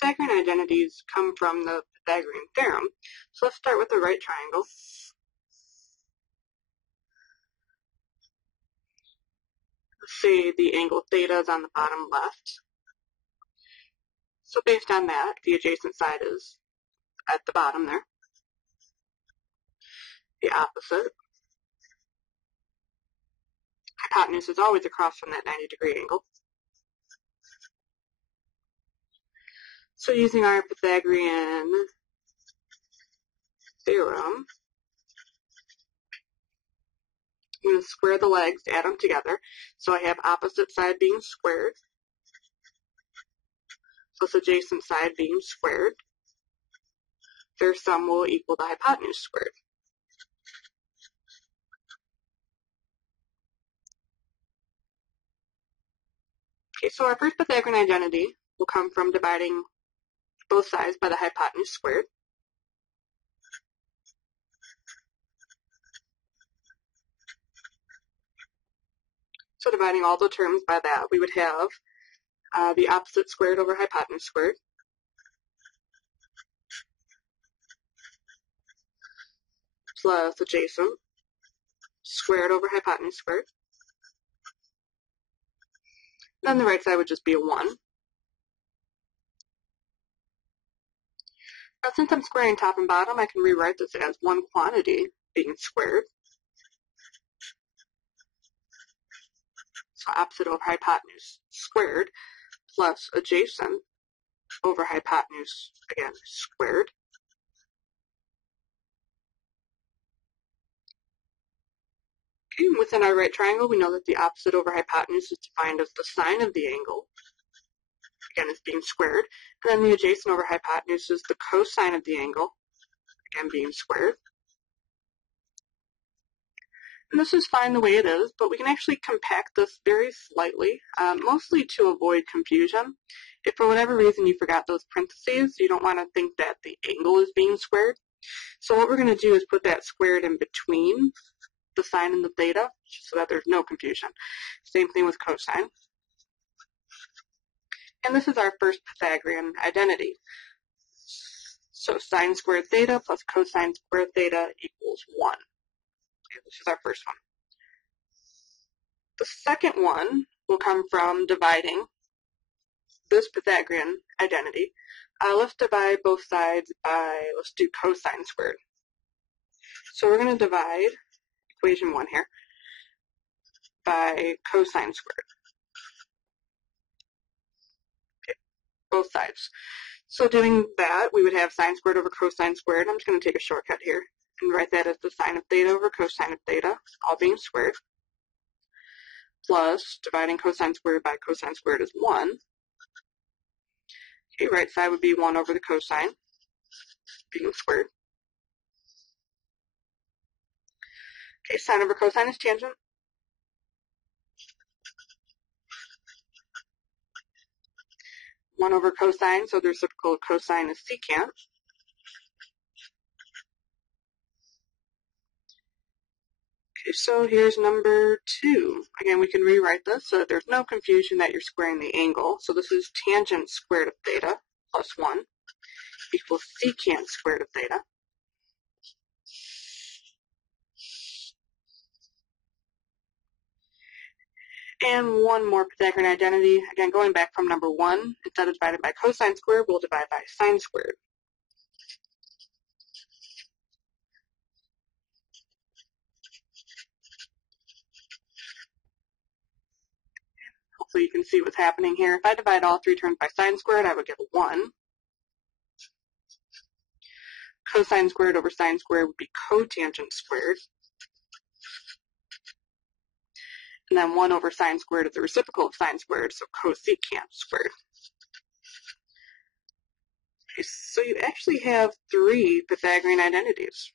Pythagorean identities come from the Pythagorean theorem. So let's start with the right triangle. Let's say the angle theta is on the bottom left. So based on that, the adjacent side is at the bottom there. The opposite. Hypotenuse is always across from that 90-degree angle. So using our Pythagorean theorem, I'm going to square the legs, add them together. So I have opposite side being squared, plus adjacent side being squared. Their sum will equal the hypotenuse squared. Okay, so our first Pythagorean identity will come from dividing both sides by the hypotenuse squared. So dividing all the terms by that, we would have the opposite squared over hypotenuse squared, plus adjacent squared over hypotenuse squared. Then the right side would just be a 1. Now since I'm squaring top and bottom, I can rewrite this as one quantity being squared. So opposite over hypotenuse squared plus adjacent over hypotenuse, again, squared. Okay, within our right triangle, we know that the opposite over hypotenuse is defined as the sine of the angle. Again, it's being squared. And then the adjacent over hypotenuse is the cosine of the angle, again, being squared. And this is fine the way it is, but we can actually compact this very slightly, mostly to avoid confusion. If for whatever reason you forgot those parentheses, you don't want to think that the angle is being squared. So what we're going to do is put that squared in between the sine and the theta, so that there's no confusion. Same thing with cosine. And this is our first Pythagorean identity. So sine squared theta plus cosine squared theta equals 1. Okay, this is our first one. The second one will come from dividing this Pythagorean identity. Let's divide both sides by, let's do cosine squared. So we're going to divide equation 1 here by cosine squared. Okay, both sides. So doing that, we would have sine squared over cosine squared. I'm just going to take a shortcut here and write that as the sine of theta over cosine of theta, all being squared, plus dividing cosine squared by cosine squared is 1. Okay, right side would be 1 over the cosine, being squared. Okay, sine over cosine is tangent. One over cosine, so the reciprocal of cosine is secant. Okay, so here's number 2. Again, we can rewrite this so that there's no confusion that you're squaring the angle. So this is tangent squared of theta plus 1 equals secant squared of theta. And one more Pythagorean identity. Again, going back from number 1, instead of divided by cosine squared, we'll divide by sine squared. Hopefully you can see what's happening here. If I divide all 3 terms by sine squared, I would get a 1. Cosine squared over sine squared would be cotangent squared. And then 1 over sine squared is the reciprocal of sine squared, so cosecant squared. Okay, so you actually have 3 Pythagorean identities.